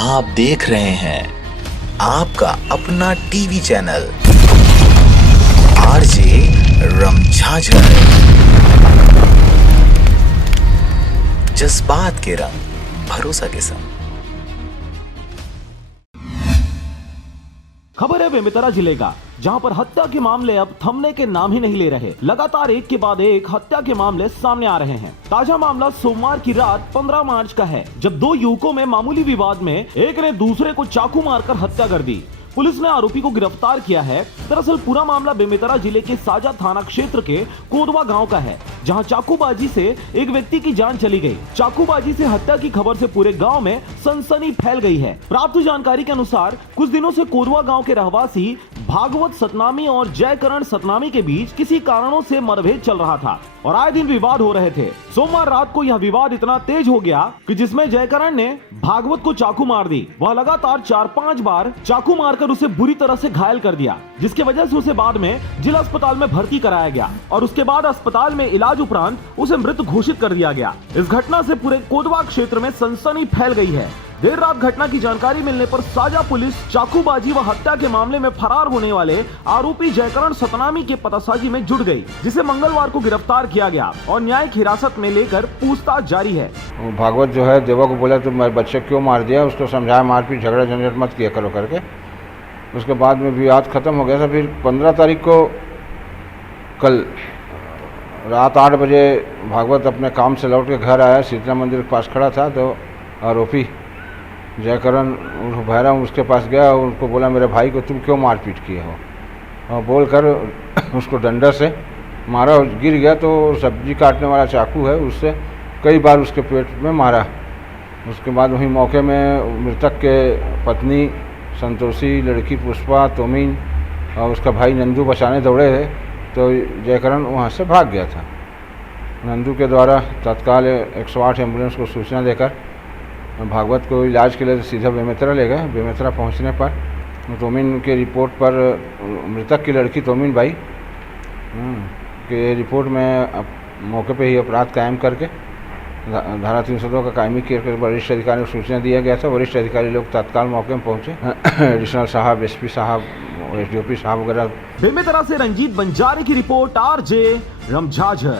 आप देख रहे हैं आपका अपना टीवी चैनल आरजे रमझाझर। जज्बात के रंग, भरोसा के संग। खबर है बेमेतरा जिले का, जहां पर हत्या के मामले अब थमने के नाम ही नहीं ले रहे। लगातार एक के बाद एक हत्या के मामले सामने आ रहे हैं। ताजा मामला सोमवार की रात 15 मार्च का है, जब दो युवकों में मामूली विवाद में एक ने दूसरे को चाकू मारकर हत्या कर दी। पुलिस ने आरोपी को गिरफ्तार किया है। दरअसल पूरा मामला बेमेतरा जिले के साजा थाना क्षेत्र के कोदवा गांव का है, जहां चाकूबाजी से एक व्यक्ति की जान चली गई। चाकूबाजी से हत्या की खबर से पूरे गांव में सनसनी फैल गई है। प्राप्त जानकारी के अनुसार कुछ दिनों से कोदवा गांव के रहवासी भागवत सतनामी और जयकरण सतनामी के बीच किसी कारणों से मतभेद चल रहा था और आए दिन विवाद हो रहे थे। सोमवार रात को यह विवाद इतना तेज हो गया कि जिसमें जयकरण ने भागवत को चाकू मार दी। वह लगातार 4-5 बार चाकू मारकर उसे बुरी तरह से घायल कर दिया, जिसकी वजह से उसे बाद में जिला अस्पताल में भर्ती कराया गया और उसके बाद अस्पताल में इलाज उपरांत उसे मृत घोषित कर दिया गया। इस घटना से पूरे कोदवा क्षेत्र में सनसनी फैल गई है। देर रात घटना की जानकारी मिलने पर साजा पुलिस चाकूबाजी व हत्या के मामले में फरार होने वाले आरोपी जयकरण सतनामी के पतासाजी में जुट गई, जिसे मंगलवार को गिरफ्तार किया गया और न्यायिक हिरासत में लेकर पूछताछ जारी है। भागवत जो है देवा को बोला तुम मेरे बच्चे क्यों मार दिया, उसको समझाया मारपीट झगड़ा झंझट मत किया करो करके। उसके बाद में विवाद खत्म हो गया था। फिर 15 तारीख को कल रात 8 बजे भागवत अपने काम से लौट के घर आया। शीतला मंदिर के पास खड़ा था तो आरोपी जयकरण भैरव उसके पास गया और उनको बोला मेरे भाई को तुम क्यों मारपीट किए हो, और बोलकर उसको डंडा से मारा। गिर गया तो सब्जी काटने वाला चाकू है उससे कई बार उसके पेट में मारा। उसके बाद वहीं मौके में मृतक के पत्नी संतोषी, लड़की पुष्पा, तोमीन और उसका भाई नंदू बचाने दौड़े थे तो जयकरण वहाँ से भाग गया था। नंदू के द्वारा तत्काल 108 एम्बुलेंस को सूचना देकर भागवत को इलाज के लिए सीधा बेमेतरा ले गए। बेमेतरा पहुंचने पर तोमीन के रिपोर्ट पर मृतक की लड़की तोमीन बाई के रिपोर्ट में मौके पे ही अपराध कायम करके धारा 302 का कायमी करके वरिष्ठ अधिकारी को सूचना दिया गया था। वरिष्ठ अधिकारी लोग तत्काल मौके में पहुंचे। एडिशनल साहब, एसपी साहब, एसडीओपी साहब वगैरह। बेमेतरा से रंजीत बंजारे की रिपोर्ट, आरजे रमझाझर।